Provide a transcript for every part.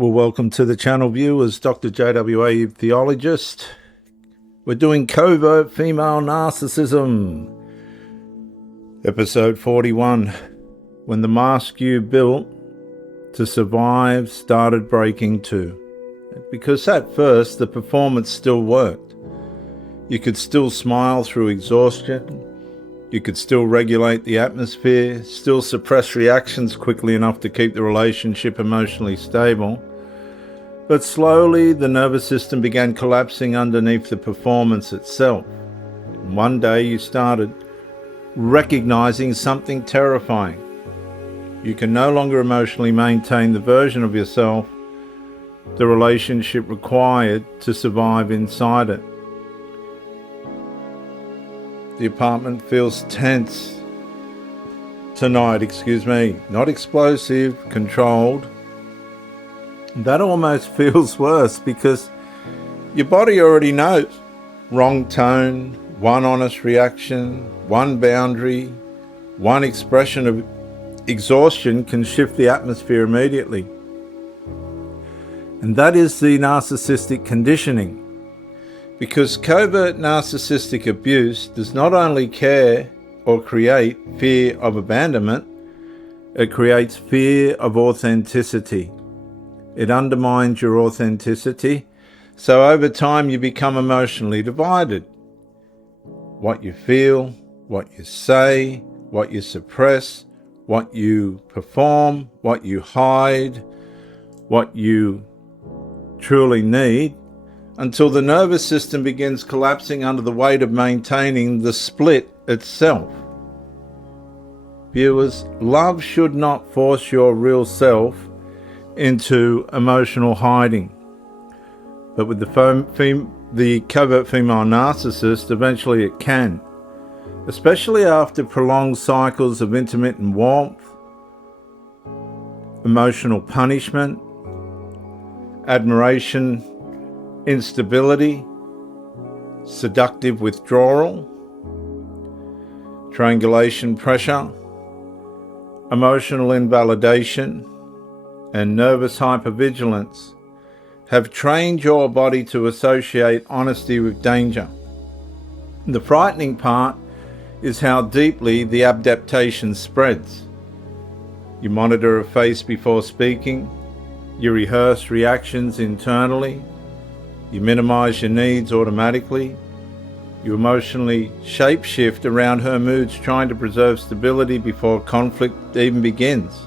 Well, welcome to the channel, viewers. Dr. JWA, theologist. We're doing Covert Female Narcissism. Episode 41. When the mask you built to survive started breaking too. Because at first, the performance still worked. You could still smile through exhaustion. You could still regulate the atmosphere, still suppress reactions quickly enough to keep the relationship emotionally stable. But slowly, the nervous system began collapsing underneath the performance itself. And one day you started recognizing something terrifying. You can no longer emotionally maintain the version of yourself the relationship required to survive inside it. The apartment feels tense tonight, not explosive, controlled. That almost feels worse because your body already knows. Wrong tone, one honest reaction, one boundary, one expression of exhaustion can shift the atmosphere immediately. And that is the narcissistic conditioning. Because covert narcissistic abuse does not only care or create fear of abandonment, it creates fear of authenticity. It undermines your authenticity, so over time you become emotionally divided. What you feel, what you say, what you suppress, what you perform, what you hide, what you truly need, until the nervous system begins collapsing under the weight of maintaining the split itself. Viewers, love should not force your real self into emotional hiding. But with the covert female narcissist, eventually it can. Especially after prolonged cycles of intermittent warmth, emotional punishment, admiration, instability, seductive withdrawal, triangulation pressure, emotional invalidation, and nervous hypervigilance have trained your body to associate honesty with danger. The frightening part is how deeply the adaptation spreads. You monitor a face before speaking, you rehearse reactions internally, you minimize your needs automatically, you emotionally shapeshift around her moods trying to preserve stability before conflict even begins.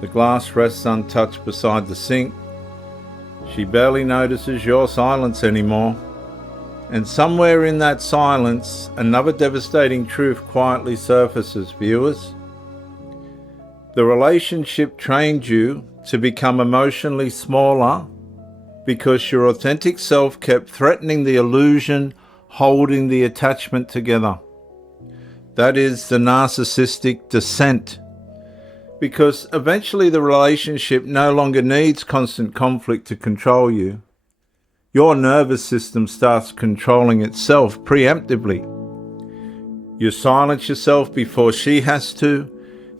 The glass rests untouched beside the sink. She barely notices your silence anymore. And somewhere in that silence, another devastating truth quietly surfaces, viewers. The relationship trained you to become emotionally smaller because your authentic self kept threatening the illusion holding the attachment together. That is the narcissistic descent. Because eventually the relationship no longer needs constant conflict to control you. Your nervous system starts controlling itself preemptively. You silence yourself before she has to.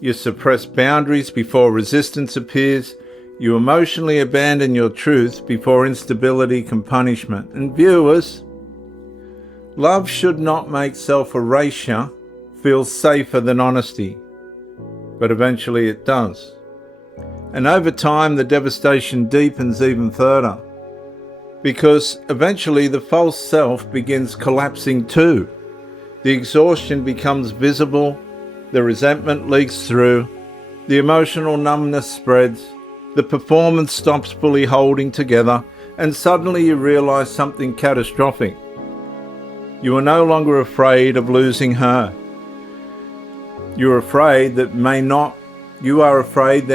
You suppress boundaries before resistance appears. You emotionally abandon your truth before instability can punishment. And viewers, love should not make self-erasure feel safer than honesty. But eventually it does. And over time, the devastation deepens even further. Because eventually the false self begins collapsing too. The exhaustion becomes visible, the resentment leaks through, the emotional numbness spreads, the performance stops fully holding together, and suddenly you realize something catastrophic. You are no longer afraid of losing her. You are afraid there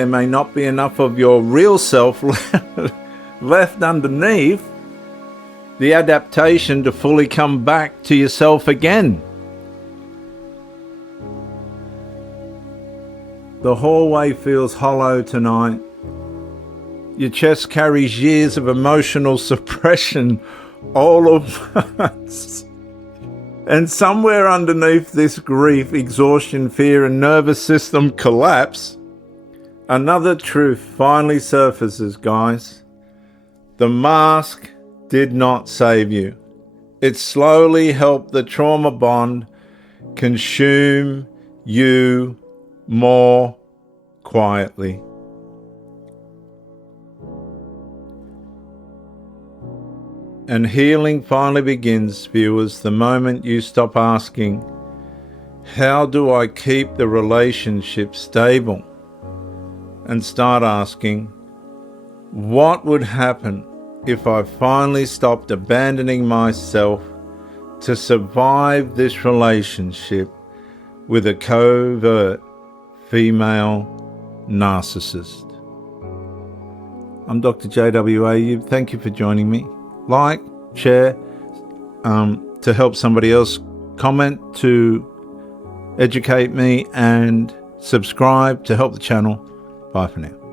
may not be enough of your real self left underneath the adaptation to fully come back to yourself again. The hallway feels hollow tonight. Your chest carries years of emotional suppression all at once. And somewhere underneath this grief, exhaustion, fear, and nervous system collapse, Another truth finally surfaces, guys. The mask did not save you. It slowly helped the trauma bond consume you more quietly. And healing finally begins, viewers, the moment you stop asking, how do I keep the relationship stable? And start asking, what would happen if I finally stopped abandoning myself to survive this relationship with a covert female narcissist? I'm Dr. J.W. Ayub. Thank you for joining me. Like, share, to help somebody else, comment to educate me, and subscribe to help the channel. Bye for now.